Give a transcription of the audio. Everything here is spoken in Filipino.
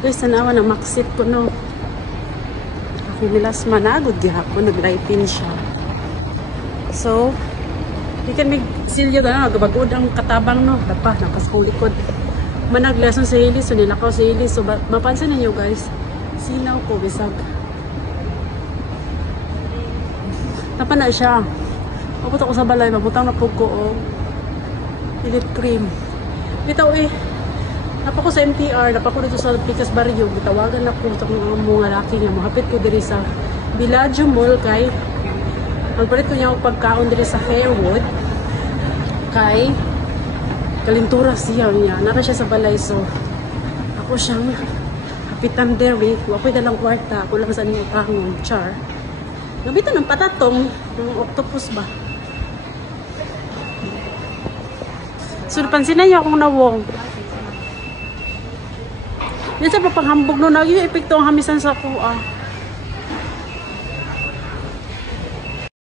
Guys, tanawa na maksit ko no. Ako nilas managod gihapon, naglightin siya. So, di kan may silyo na, nagabagod ang katabang no. Dapa, nakaskulikod. Managleson sa hilis, so nilakaw sa hilis. So, mapansin ninyo guys, sinaw ko, bisag. Tapa na siya. Mabutang ko sa balay, mabutang na po ko o elite cream. Bitaw napa ko sa MTR, napa ko dito sa Picas Barrio, bitawagan ako sa mga laki niya, mahapit ko diri sa Villaggio Mall kay magpalit ko niya ako pagkaon diri sa Fairwood kay kalintura siya niya, nara siya sa balay, so ako siyang hapitan diri, ako'y dalang kwarta, ako lang sa niya pangon, char. Gabitan ng patatong, ng octopus ba? So, napansin na niyo akong nawong. Yan sa papanghambog no, yung epekto ang hamisan sa kuha.